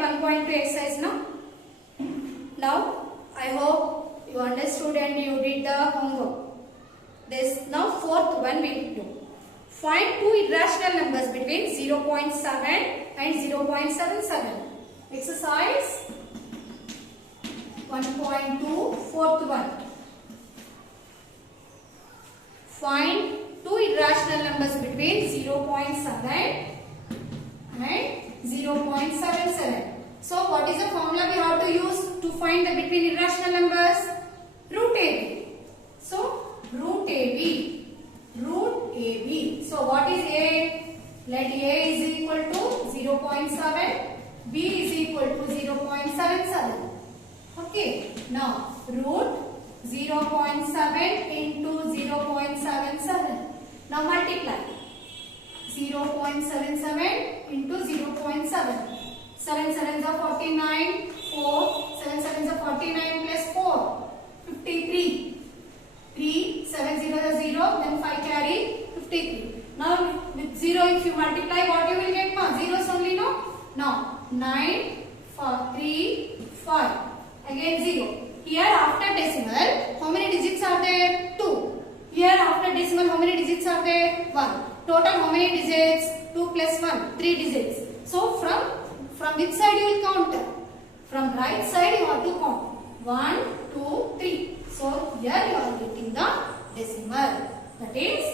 1.2 exercise now. Now I hope you understood and you did the homework. This now fourth one we will do. Find two irrational numbers between 0.7 and 0.77. Exercise 1.2 fourth one. Find two irrational numbers between 0.7 and 0.77. So what is the formula we have to use to find the between irrational numbers? Root AB. So root AB. Root AB. So what is A? Let A is equal to 0.7. B is equal to 0.77. Okay. Now root 0.7 into 0.77. Now multiply. 0.77 into 0.7. 7 sevens are 49. 4. 7 sevens are 49 plus 4. 53. 3. 7 0 is 0. Then 5 carry 53. Now with 0 if you multiply, what you will get? No, zeros only, no? Now 9, 4, 3, 5. Again 0. Here after decimal, how many digits are there? 2. Here after decimal, how many digits are there? 1. Total how many digits? 2 plus 1, 3 digits. So from which side you will count? From right side you have to count. 1, 2, 3. So here you are getting the decimal. That is,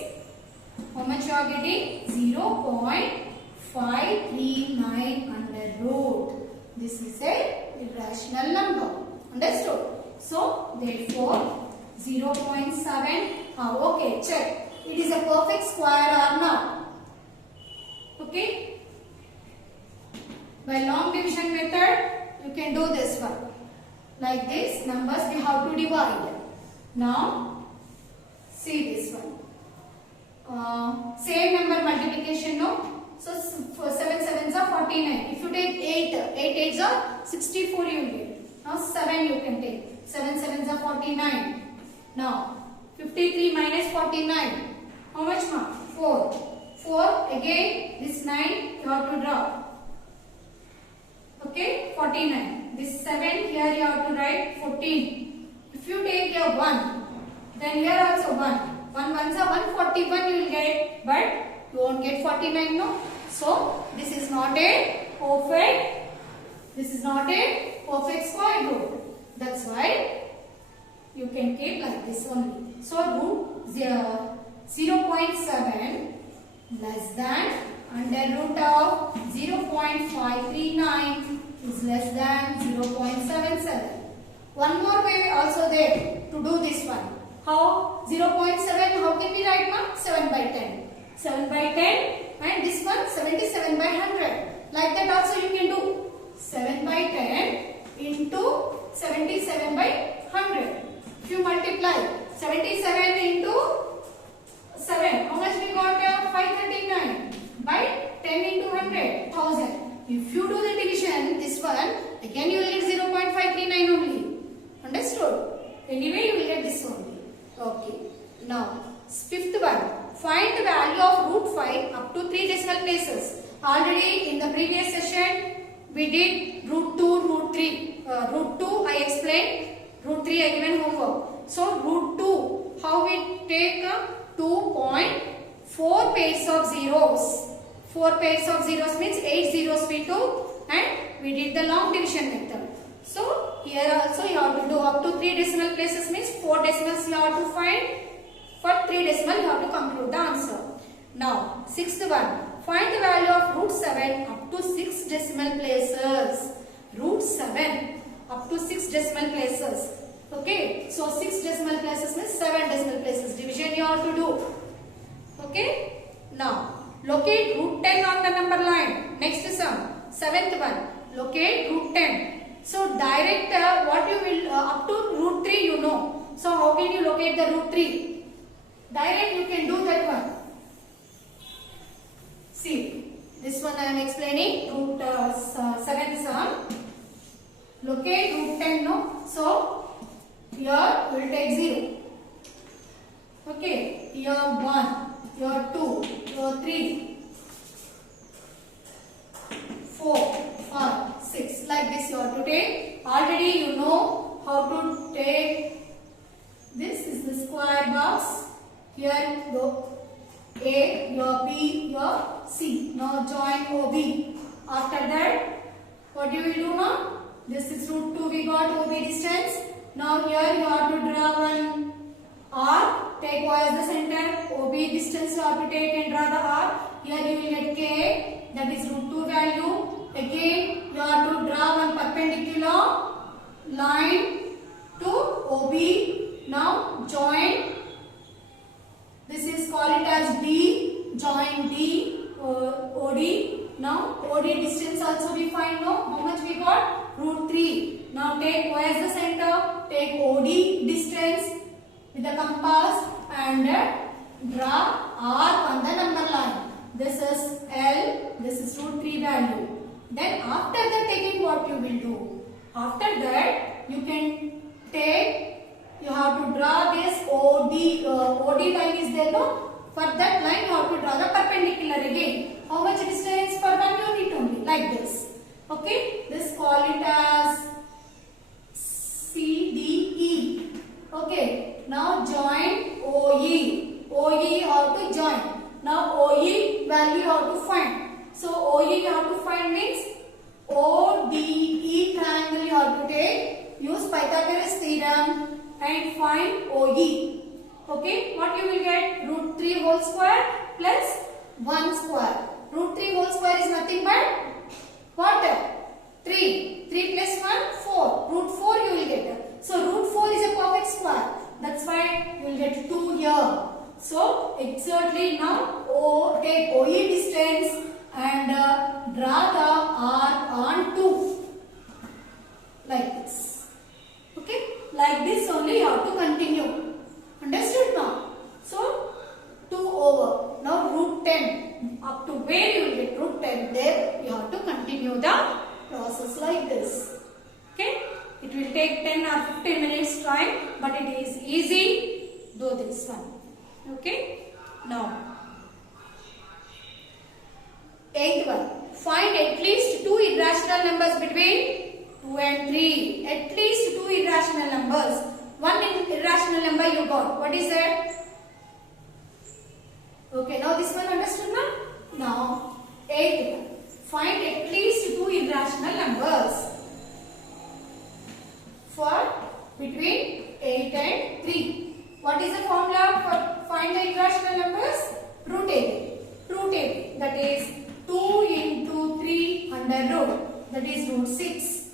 how much you are getting? 0.539 under root. This is a irrational number. Understood? So therefore 0.7. Okay, check. It is a perfect square or not? Okay. By long division method, you can do this one. Like this, numbers we have to divide. Now, see this one. Same number multiplication, no? So, for 7 sevens are 49. If you take 8 8s are 64 you will get. Now, 7 you can take. 7 sevens are 49. Now, 53 minus 49. How much more? 4. 4 again, this 9 you have to drop. Okay, 49. This 7 here you have to write 14. If you take a 1, then here also 1. 1 ones are 141 you will get, but you won't get 49, no? So this is not a perfect. This is not a perfect square root. That's why you can keep like this only. So root 0.7 less than under root of 0.539 is less than 0.77. One more way also there to do this one. How? 0.7, how can we write now? 7 by 10. 7 by 10 and this one 77 by 100. Like that also you can do. 7 by 10 into 77 by 100. If you multiply 77 into 7, how much we got? 539 by 10 into 100, 1000. If you do the division, this one, again you will get 0.539 only. Understood? Anyway, you will get this only. Okay. Now, fifth one. Find the value of root 5 up to 3 decimal places. Already in the previous session, we did root 2, root 3. Root 2 I explained. Root 3 I given homework. So, root 2, how we take 2.4 pairs of zeros. 4 pairs of zeros means 8 zeros we took and we did the long division method. So here also you have to do up to 3 decimal places means 4 decimals you have to find. For 3 decimal you have to conclude the answer. Now sixth one. Find the value of root 7 up to 6 decimal places. Root 7 up to 6 decimal places. Okay. So 6 decimal places means 7 decimal places. Division you have to do. Okay. Now locate root 10 on the number line. Next sum. 7th one. Locate root 10. So direct what you will up to root 3 you know. So how can you locate the root 3? Direct you can do that one. See, this one I am explaining. Root 7th sum. Locate root 10 no. So here we will take 0. Okay. Here 1. Here 2. Here 3. 4, 5, 6. like this you have to take. Already you know how to take. This is the square box. Here your A, your B, your C. Now join OB. After that, what you will do now? This is root 2. We got OB distance. Now here you have to draw one R. Take O as the center. OB distance you have to take and draw the R. Here you will get K. That is root 2 value. Again you have to draw one perpendicular line to OB. Now join. This is called it as D. Join D, OD. Now OD distance also we find now. How much we got? Root 3. Now take O as the center. Take OD distance with the compass and draw R on the number line. This is L. This is root 3 value. Then after that taking what you will do? After that you can take. You have to draw this OD line is there, no? For that line you have to draw the perpendicular again. How much distance for 1 unit only? Like this. Okay? This call it as CDE. Okay. Now join OE. OE you have to join. Now OE value you have to find. So OE you have to find means ODE triangle you have to take. Use Pythagoras theorem and find OE. Okay, what you will get? Root 3 whole square plus 1 square. Root 3 whole square is nothing but what? 3. 3 plus 1, 4. Root 4 you will get. So root 4 is a perfect square. That's why you will get 2 here. So exactly now take OE distance and draw the R on 2. Like this. Okay. Like this only you have to continue. Understood now? So 2 over. Now root 10. Up to where you will get root 10 there you have to continue the process like this. Okay? It will take 10 or 15 minutes time, but it is easy. Do this one. Okay? Now 8th one. Find at least 2 irrational numbers between 2 and 3. At least 2 irrational numbers. One irrational number you got. What is that? Okay, now this one understood now? Now, 8th one. Find at least 2 irrational numbers for between 8 and 3. What is the formula for find the irrational numbers? Root AB. Root AB. That is 2 into 3 under root. That is root 6.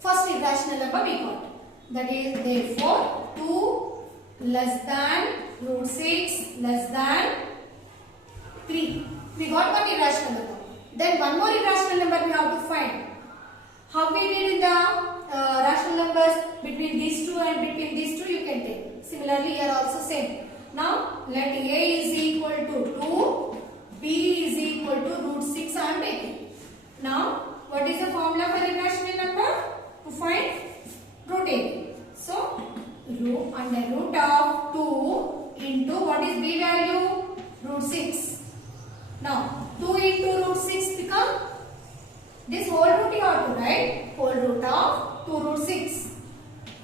First irrational number we got. That is therefore 2 less than root 6 less than 3. We got one irrational number. Then one more irrational number we have to find. How we did in the rational numbers between these two and between these two you can take. Similarly here also same. Now let A is equal to 2, B is equal to root 6 I am taking. Now what is the formula for irrational number? To find root A. So under root of 2 into what is B value? Root 6. Now 2 into root 6 become this whole root you have to write. Whole root of 2 root 6.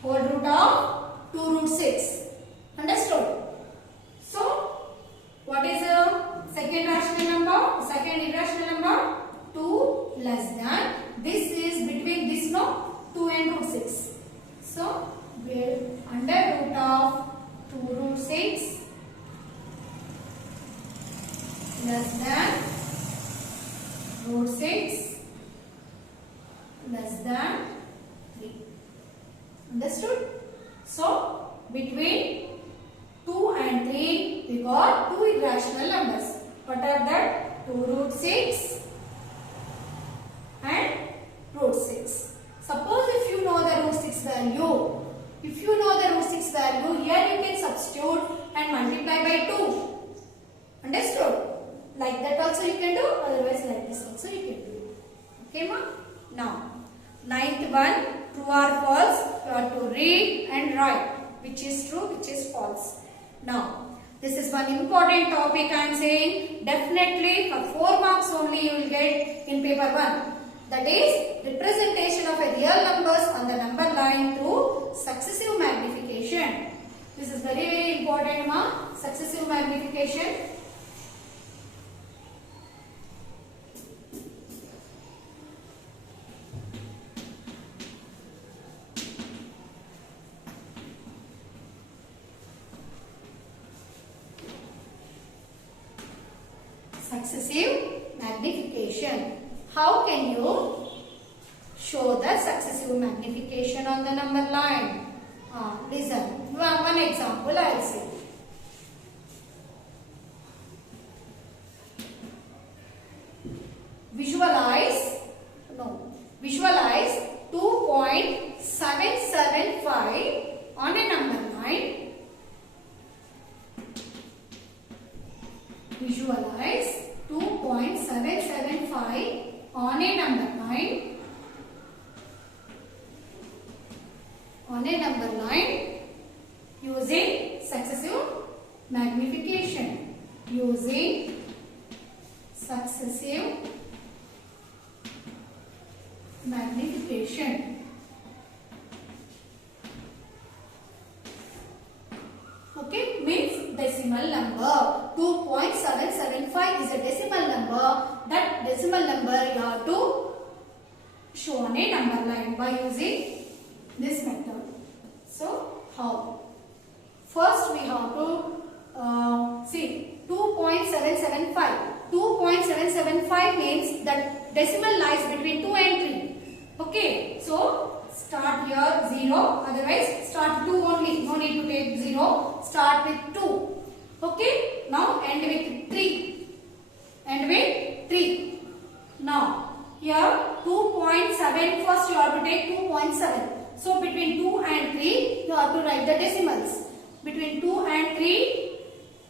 Whole root of 2 root 6. Understood? So what is the second rational number? Second irrational number? 2 less than. This is between this no 2 and root 6. So we under root of 2 root 6 less than root 6 less than 3. Understood? So between 2 and 3 we got 2 irrational numbers. What are that? 2 root 6 and root 6. Suppose if you know the root 6 value, here you can substitute and multiply by 2. Understood? Like that also you can do, otherwise like this also you can do. Okay ma? Now, 9th one, true or false, you have to read and write which is true, which is false. Now, this is one important topic I am saying. Definitely for 4 marks only you will get in paper 1. That is representation of a real numbers on the number line through successive magnification. This is very very important ma. Successive magnification. Successive magnification. How can you show the successive magnification on the number line? Listen, one example I will say. Visualize 2.775 on a number line. Visualize 2.775 on a number line. On a number line using successive magnification. Using successive magnification. Okay, means decimal number. 2.775 is a decimal number. That decimal number you have to show on a number line by using this method. So, how? First we have to see 2.775. 2.775 means that decimal lies between 2 and 3. Okay, so start here 0, otherwise start 2 only, no need to take 0, start with 2. Okay, now end with 3. End with 3. Now, here 2.7, first you have to take 2.7. So, between 2 and 3, you have to write the decimals. Between 2 and 3,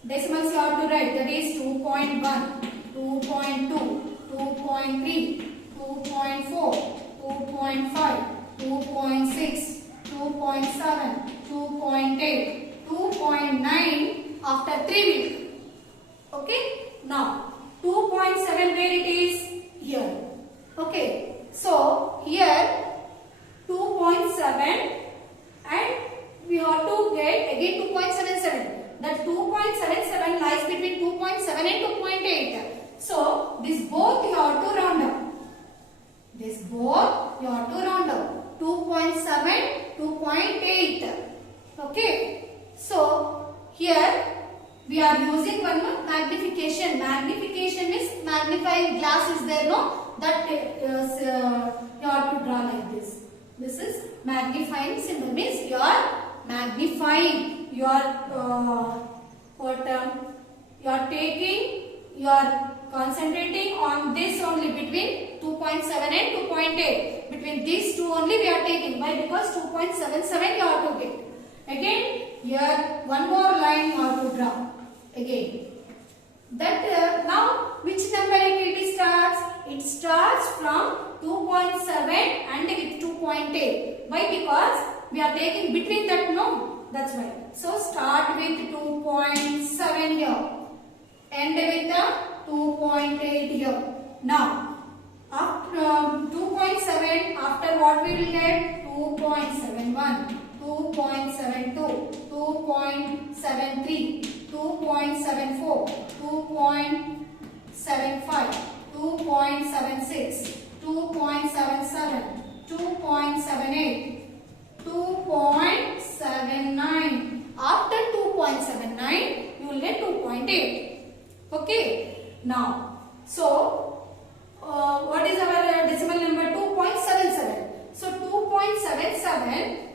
decimals you have to write, that is 2.1, 2.2, 2.3, 2.4, 2.5, 2.6, 2.7, 2.8, 2.9 after 3 weeks. Okay, now 2.7 where it is? Here. Okay, so here 2.7 and we have to get again 2.77. That 2.77 lies between 2.7 and 2.8. So this both you have to round up. This both you have to round up. 2.7, 2.8. Okay. So here we are using one more magnification. Magnification means magnifying glass is there, no? That you have to draw like this. This is magnifying symbol, means you are magnifying, you are you are concentrating on this only between 2.7 and 2.8. Between these two only we are taking. Why? Because 2.77 you have to get. Again, here one more line you have to draw. Again. That now which number it will be starts? It starts from 2.7 and with 2.8. Why? Because we are taking between that, no? That's why. So start with 2.7 here. End with the 2.8 here. Now, after 2.7, after what we will get? 2.71, 2.72, 2.73, 2.74, 2.75, 2.76, 2.77, 2.78, 2.79. After 2.79, you will get 2.8. Okay. Now, so what is our decimal number? 2.77. So 2.77.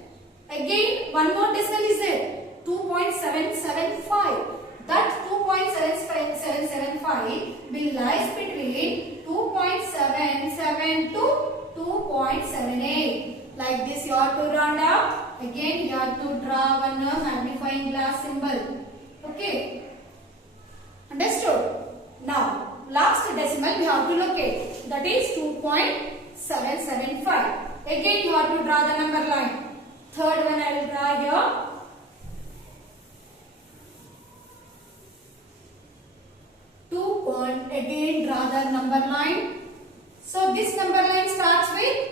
Again, one more decimal is there. 2.775. That 2.775 will lies between 2.77 to 2.78. Like this you have to round up. Again you have to draw one magnifying glass symbol. Okay. Understood? Now, last decimal we have to locate. That is 2.775. Again you have to draw the number line. Third one I will draw here. Again draw the number line. So this number line starts with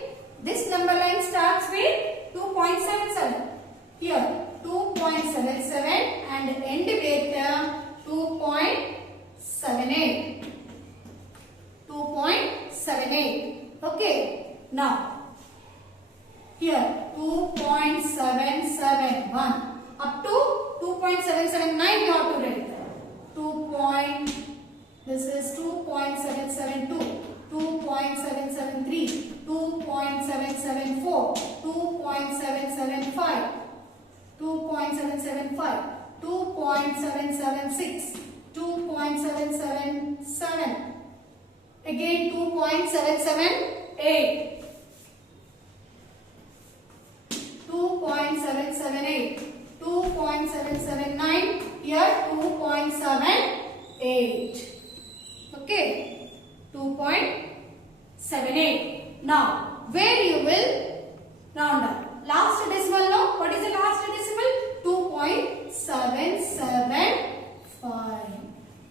2.77. Here 2.77 and end with 2.78. 2.78. Okay. Now here 2.771 up to 2.779 you have to write. This is 2.772, 2.773, 2.774, 2.775, 2.775, 2.776, 2.777, again 2.778. 2.778, 2.779, here 2.78. Okay, 2.78. Now, where you will round up? Last decimal, no? What is the last decimal? 2.775.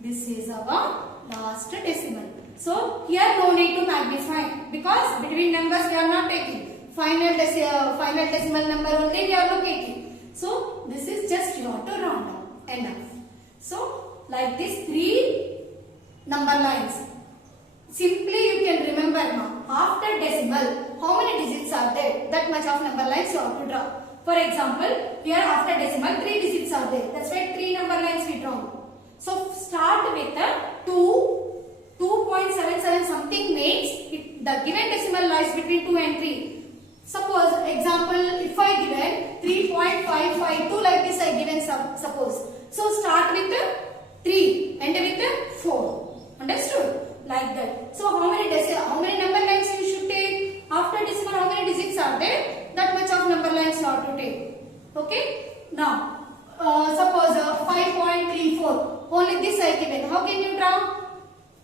This is our last decimal. So, here no need to magnify because between numbers we are not taking. Final decimal number only we are locating. So this is just you have to round up. Enough. So like this 3 number lines. Simply you can remember now. After decimal, how many digits are there? That much of number lines you have to draw. For example, here after decimal 3 digits are there. That's why 3 number lines we draw. So start with the 2.77 something means the given decimal lies between 2 and 3. Suppose, example, if I given 3.552 like this I given suppose. So start with the 3, end with the 4. Understood? Like that. So how many number lines you should take? After decimal, how many digits are there? That much of number lines you have to take. Okay? Now, suppose 5.34. Only this I given. How can you draw?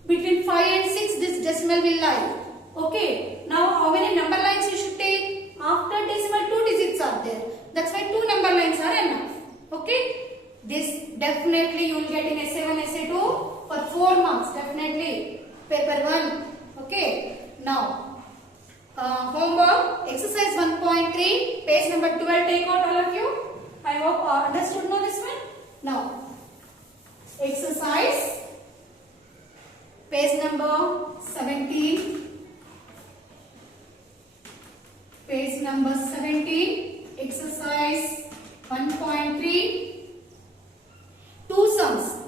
Between 5 and 6 this decimal will lie. Okay. Now how many number lines you should take? After decimal 2 digits are there. That's why 2 number lines are enough. Okay. This definitely you will get in essay 1, essay 2 for 4 marks. Definitely. Paper 1. Okay. Now homework exercise 1.3 page number 12 take out all of you. I hope understood now this one. Now exercise page number 17. Page number 17, exercise 1.3, 2 sums.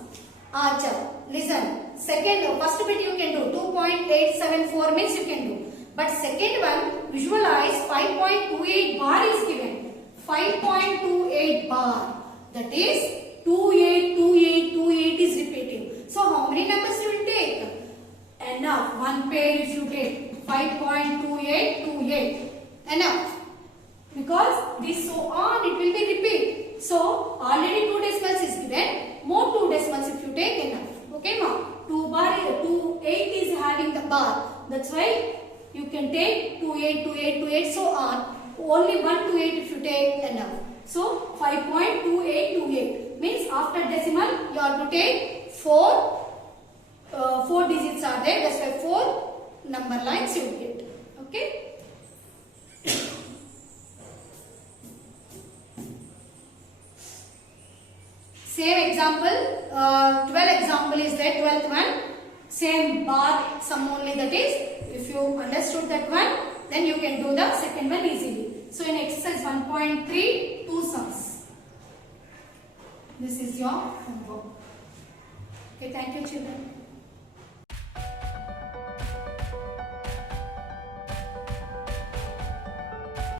Acha, listen. First bit you can do 2.874 means you can do. But second one, visualize 5.28 bar is given. 5.28 bar. That is 28 is repeating. So how many numbers you will take? Enough. One page you take 5.28. Enough. Because this so on it will be repeat. So already 2 decimals is given. More 2 decimals if you take enough. Okay ma? 2 8 is having the bar. That's why you can take 28 so on. Only 1 to 8 if you take enough. So 5.28 means after decimal you have to take 4 digits are there. That's why 4 number lines you will get. Okay. Same example, 12 example is there, 12th one. Same bar sum only, that is, if you understood that one, then you can do the second one easily. So in exercise 1.3, 2 sums. This is your homework. Okay, thank you children.